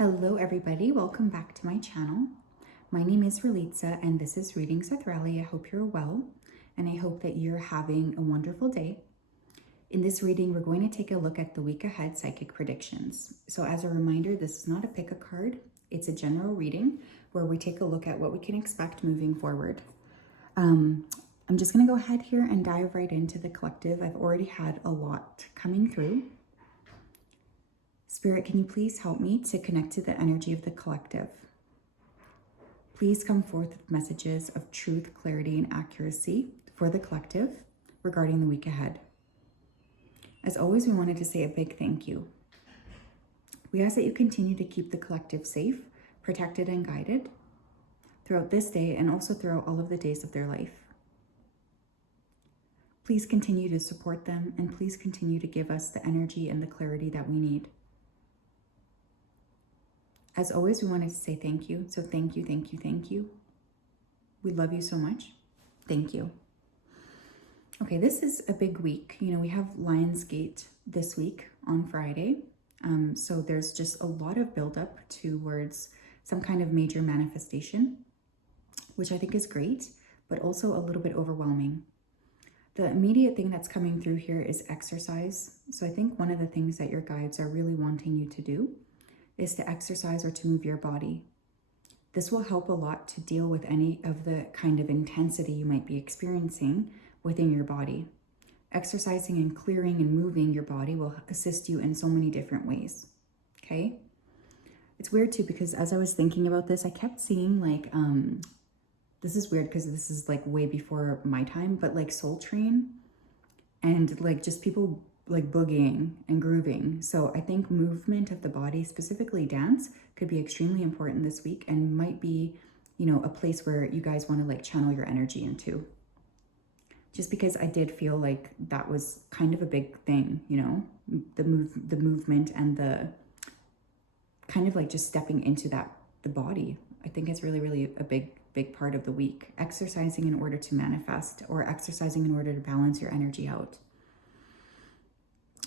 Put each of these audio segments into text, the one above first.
Hello everybody, welcome back to my channel. My name is Ralitza and this is Readings with Rali. I hope you're well and I hope that you're having a wonderful day. In this reading, we're going to take a look at the week ahead psychic predictions. So as a reminder, this is not a pick a card, it's a general reading where we take a look at what we can expect moving forward. I'm just going to go ahead here and dive right into the collective. I've already had a lot coming through. Spirit, can you please help me to connect to the energy of the collective? Please come forth with messages of truth, clarity, and accuracy for the collective regarding the week ahead. As always, we wanted to say a big thank you. We ask that you continue to keep the collective safe, protected, and guided throughout this day and also throughout all of the days of their life. Please continue to support them and please continue to give us the energy and the clarity that we need. As always, we wanted to say thank you. So thank you, thank you, thank you. We love you so much. Thank you. Okay, this is a big week. You know, we have Lionsgate this week on Friday. So there's just a lot of buildup towards some kind of major manifestation, which I think is great, but also a little bit overwhelming. The immediate thing that's coming through here is exercise. So I think one of the things that your guides are really wanting you to do is to exercise or to move your body. This will help a lot to deal with any of the kind of intensity you might be experiencing within your body. Exercising and clearing and moving your body will assist you in so many different ways, okay? It's weird too, because as I was thinking about this, I kept seeing like, this is weird because this is like way before my time, but like Soul Train and like just people like boogieing and grooving. So I think movement of the body, specifically dance, could be extremely important this week and might be, you know, a place where you guys want to like channel your energy into. Just because I did feel like that was kind of a big thing, you know, the movement and the kind of like just stepping into that, the body. I think it's really, really a big part of the week. Exercising in order to manifest or exercising in order to balance your energy out.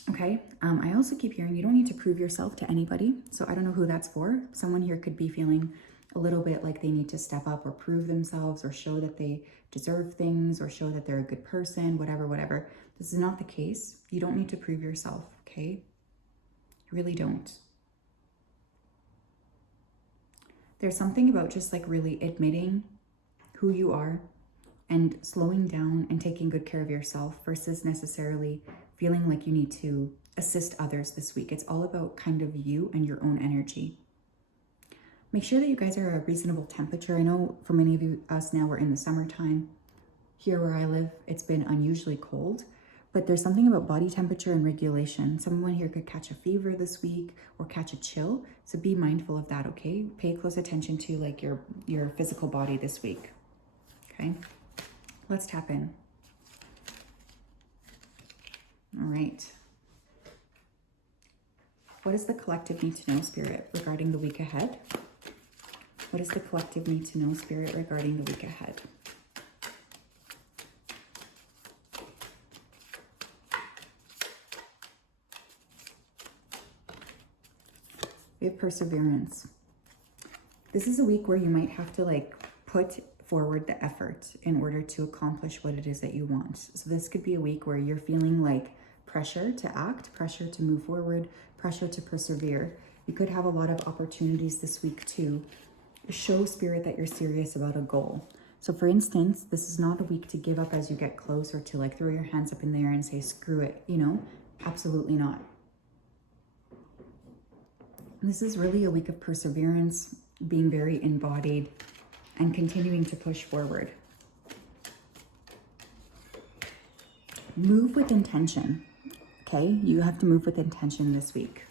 Okay, I also keep hearing you don't need to prove yourself to anybody. So I don't know who that's for. Someone here could be feeling a little bit like they need to step up or prove themselves or show that they deserve things or show that they're a good person, whatever. This is not the case. You don't need to prove yourself, okay? You really don't. There's something about just like really admitting who you are and slowing down and taking good care of yourself versus necessarily feeling like you need to assist others this week. It's all about kind of you and your own energy. Make sure that you guys are a reasonable temperature. I know for many of us now, we're in the summertime. Here where I live, it's been unusually cold, but there's something about body temperature and regulation. Someone here could catch a fever this week or catch a chill. So be mindful of that, okay? Pay close attention to like your physical body this week, okay? Let's tap in. All right. What does the collective need to know, Spirit, regarding the week ahead? What does the collective need to know, Spirit, regarding the week ahead? We have perseverance. This is a week where you might have to like put forward the effort in order to accomplish what it is that you want. So this could be a week where you're feeling like pressure to act, pressure to move forward, pressure to persevere. You could have a lot of opportunities this week to show, Spirit, that you're serious about a goal. So for instance, this is not a week to give up as you get close or to like throw your hands up in the air and say, screw it, you know, absolutely not. This is really a week of perseverance, being very embodied and continuing to push forward. Move with intention, okay? You have to move with intention this week.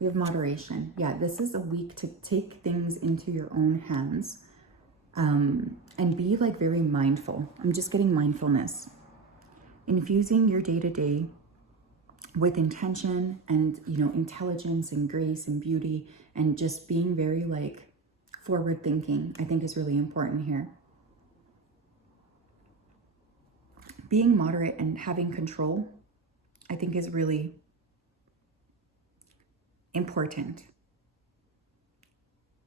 We have moderation. Yeah, this is a week to take things into your own hands and be like very mindful. I'm just getting mindfulness. Infusing your day-to-day with intention and, you know, intelligence and grace and beauty and just being very like forward thinking, I think is really important here. Being moderate and having control I think is really important.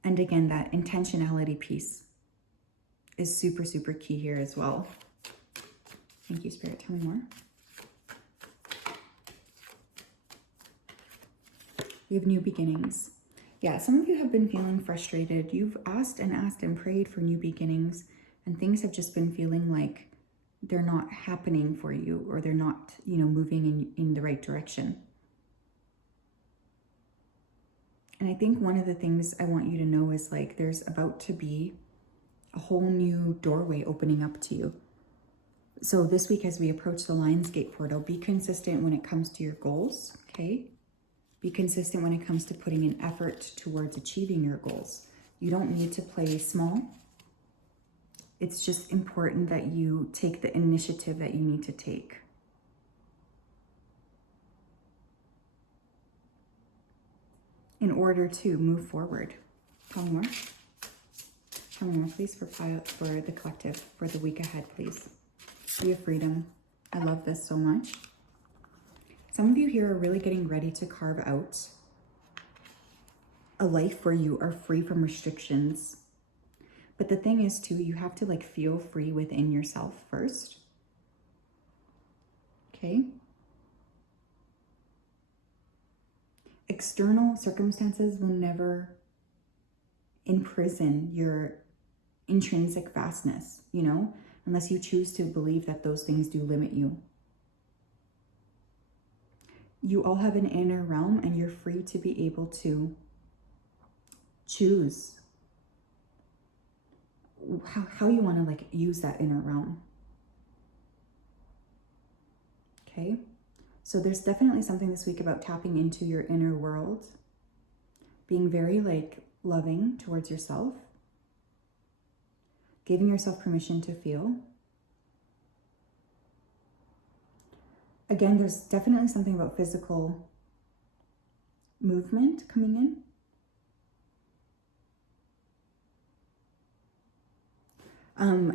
And again, that intentionality piece is super, super key here as well. Thank you, Spirit. Tell me more. We have new beginnings. Yeah, some of you have been feeling frustrated. You've asked and asked and prayed for new beginnings, and things have just been feeling like they're not happening for you, or they're not, moving in the right direction. And I think one of the things I want you to know is like there's about to be a whole new doorway opening up to you. So this week as we approach the Lionsgate portal, be consistent when it comes to your goals, okay? Be consistent when it comes to putting in effort towards achieving your goals. You don't need to play small. It's just important that you take the initiative that you need to take. In order to move forward. Tell me more. Tell me more, please, for the collective, for the week ahead, please. Be of freedom. I love this so much. Some of you here are really getting ready to carve out a life where you are free from restrictions. But the thing is, too, you have to like feel free within yourself first. Okay? External circumstances will never imprison your intrinsic vastness, unless you choose to believe that those things do limit you. You all have an inner realm, and you're free to be able to choose how you want to like use that inner realm. Okay? So there's definitely something this week about tapping into your inner world, being very like loving towards yourself, giving yourself permission to feel. Again, there's definitely something about physical movement coming in.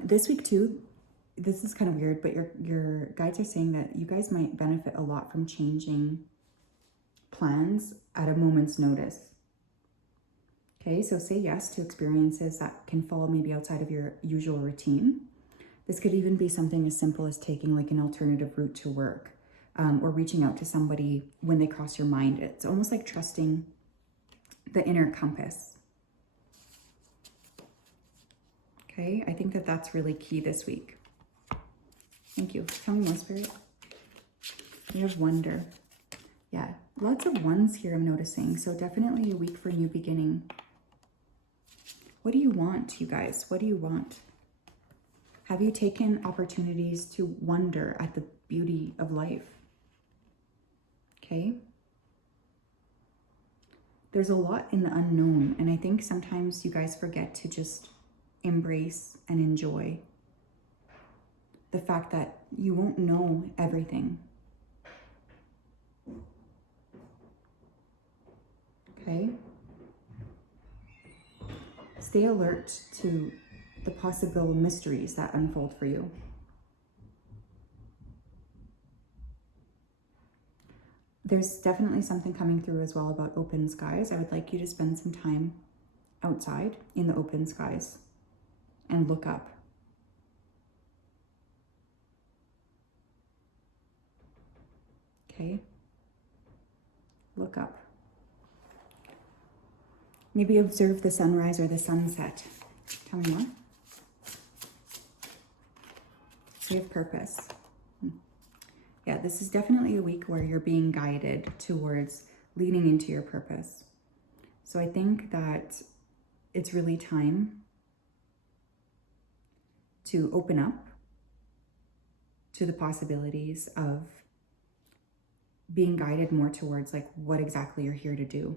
This week too, this is kind of weird, but your guides are saying that you guys might benefit a lot from changing plans at a moment's notice. Okay, so say yes to experiences that can fall maybe outside of your usual routine. This could even be something as simple as taking like an alternative route to work, or reaching out to somebody when they cross your mind. It's almost like trusting the inner compass. Okay, I think that that's really key this week. Thank you. Tell me more, Spirit. We have wonder. Yeah, lots of ones here I'm noticing. So definitely a week for new beginning. What do you want, you guys? What do you want? Have you taken opportunities to wonder at the beauty of life? Okay. There's a lot in the unknown, and I think sometimes you guys forget to just embrace and enjoy the fact that you won't know everything. Okay? Stay alert to the possible mysteries that unfold for you. There's definitely something coming through as well about open skies. I would like you to spend some time outside in the open skies and look up. Okay? Look up. Maybe observe the sunrise or the sunset. Tell me more. So you have purpose. Yeah, this is definitely a week where you're being guided towards leaning into your purpose. So I think that it's really time to open up to the possibilities of being guided more towards like what exactly you're here to do.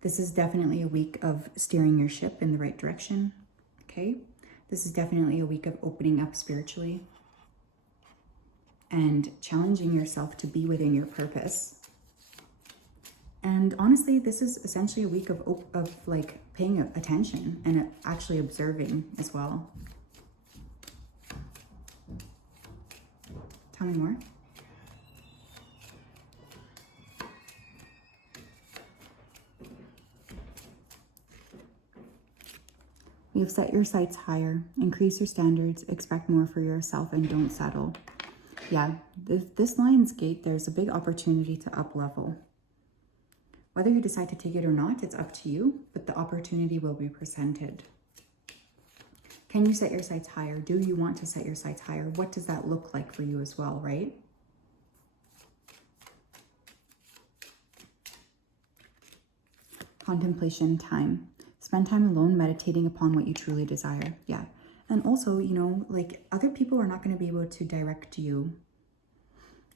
This is definitely a week of steering your ship in the right direction, okay? This is definitely a week of opening up spiritually and challenging yourself to be within your purpose. And honestly, this is essentially a week of like paying attention and actually observing as well. Tell me more. We have set your sights higher, increase your standards, expect more for yourself, and don't settle. Yeah, this Lion's Gate, there's a big opportunity to up level. Whether you decide to take it or not, it's up to you, but the opportunity will be presented. Can you set your sights higher? Do you want to set your sights higher? What does that look like for you as well, right? Contemplation time. Spend time alone meditating upon what you truly desire. Yeah. And also, you know, like other people are not going to be able to direct you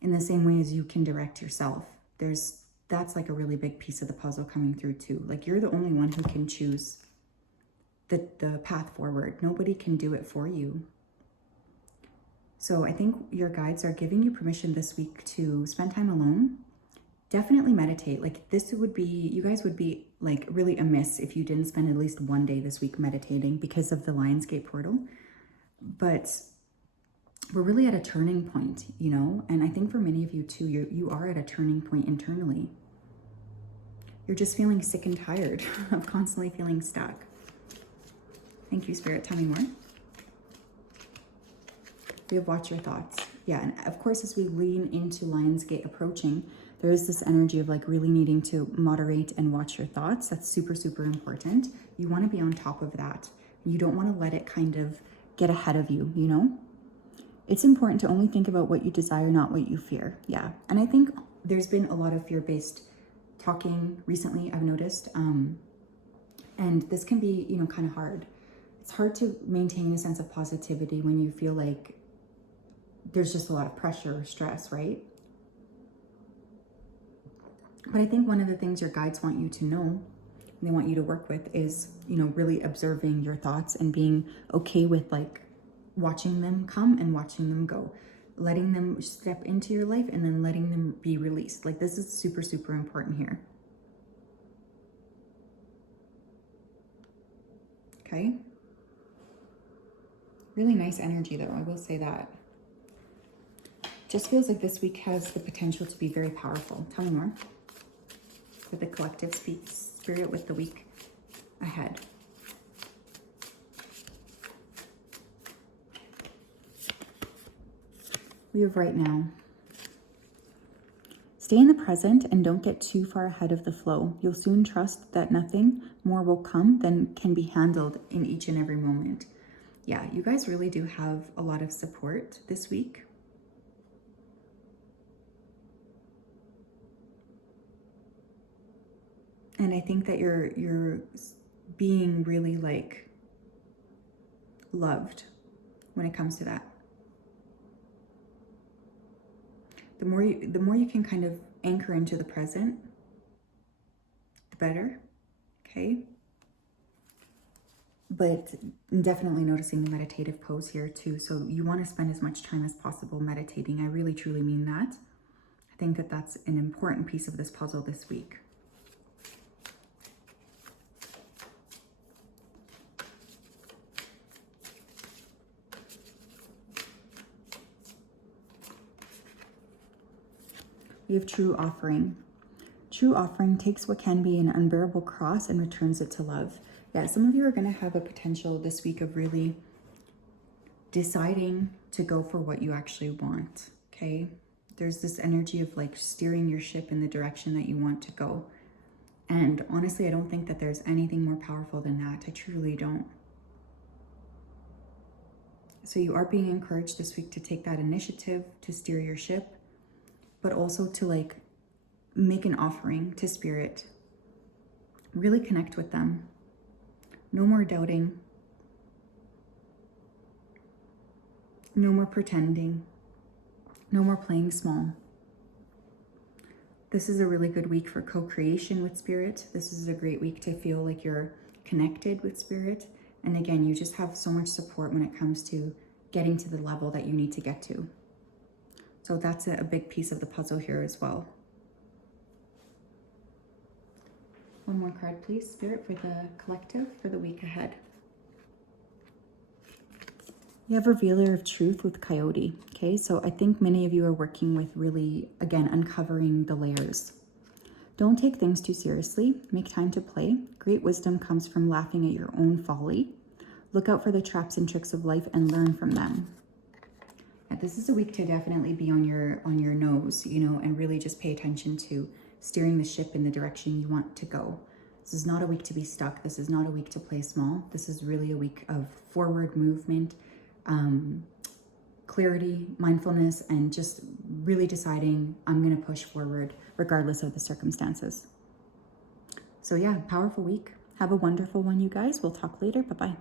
in the same way as you can direct yourself. That's like a really big piece of the puzzle coming through too. Like you're the only one who can choose the path forward. Nobody can do it for you. So I think your guides are giving you permission this week to spend time alone. Definitely meditate. Like this would be, you guys would be like really amiss if you didn't spend at least one day this week meditating because of the Lionsgate portal. But we're really at a turning point, you know? And I think for many of you too, you are at a turning point internally. You're just feeling sick and tired of constantly feeling stuck. Thank you, Spirit. Tell me more. We have watch your thoughts. Yeah, and of course, as we lean into Lionsgate approaching, there is this energy of like really needing to moderate and watch your thoughts. That's super, super important. You want to be on top of that. You don't want to let it kind of get ahead of you, you know? It's important to only think about what you desire, not what you fear. Yeah, and I think there's been a lot of fear-based talking recently, I've noticed. And this can be, you know, kind of hard. It's hard to maintain a sense of positivity when you feel like there's just a lot of pressure or stress, right? But I think one of the things your guides want you to know, they want you to work with is, you know, really observing your thoughts and being okay with like watching them come and watching them go, letting them step into your life and then letting them be released. Like this is super, super important here. Okay. Really nice energy though, I will say that. Just feels like this week has the potential to be very powerful. Tell me more. For the collective spirit with the week ahead. We have right now. Stay in the present and don't get too far ahead of the flow. You'll soon trust that nothing more will come than can be handled in each and every moment. Yeah, you guys really do have a lot of support this week. And I think that you're being really like loved when it comes to that. The more you can kind of anchor into the present, the better, okay? But definitely noticing the meditative pose here too. So you want to spend as much time as possible meditating. I really, truly mean that. I think that that's an important piece of this puzzle this week. We have true offering. True offering takes what can be an unbearable cross and returns it to love. Yeah, some of you are going to have a potential this week of really deciding to go for what you actually want, okay? There's this energy of like steering your ship in the direction that you want to go. And honestly, I don't think that there's anything more powerful than that. I truly don't. So you are being encouraged this week to take that initiative to steer your ship, but also to like make an offering to Spirit. Really connect with them. No more doubting. No more pretending. No more playing small. This is a really good week for co-creation with Spirit. This is a great week to feel like you're connected with Spirit. And again, you just have so much support when it comes to getting to the level that you need to get to. So that's a big piece of the puzzle here as well. One more card, please, Spirit, for the collective for the week ahead. You have Revealer of Truth with Coyote. Okay, so I think many of you are working with really, again, uncovering the layers. Don't take things too seriously. Make time to play. Great wisdom comes from laughing at your own folly. Look out for the traps and tricks of life and learn from them. This is a week to definitely be on your nose, you know, and really just pay attention to steering the ship in the direction you want to go. This is not a week to be stuck. This is not a week to play small. This is really a week of forward movement, clarity, mindfulness, and just really deciding I'm going to push forward regardless of the circumstances. So yeah, powerful week. Have a wonderful one, you guys. We'll talk later. Bye-bye.